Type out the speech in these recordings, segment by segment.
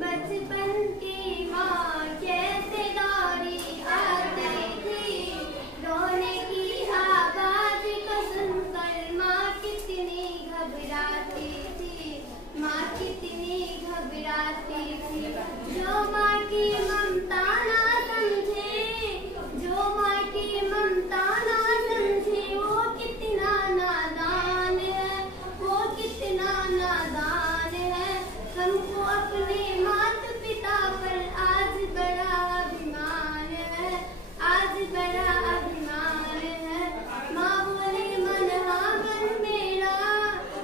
बचपन की माँ कैसे दौड़ी आती थी, रोने की आवाज को सुनकर माँ कितनी घबराती थी, माँ कितनी घबराती थी। जो माँ की ममता ना समझे, जो माँ की ममता ना समझे, वो कितना नादान है, वो कितना नादान है। हमको अपने माता पिता पर आज बड़ा अभिमान है, आज बड़ा अभिमान है। माँ बोले मनवा बन मेरा,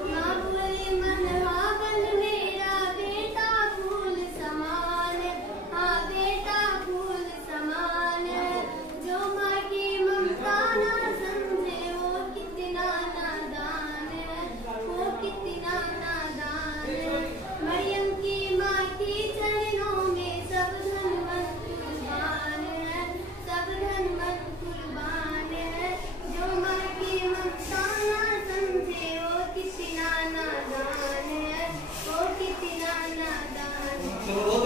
माँ बोले मनवा बन मेरा, बेटा फूल समान है, हाँ बेटा फूल समान है। जो माँ की ममता ना समझे, वो कितना नादान है, वो कितना नादान है। मरियम की माँ की चरणों में सब धन मन कुर्बान है, सब धन मन कुर्बान है। जो माँ की ममता ना समझे, वो कितना नादान है, वो कितना नादान है।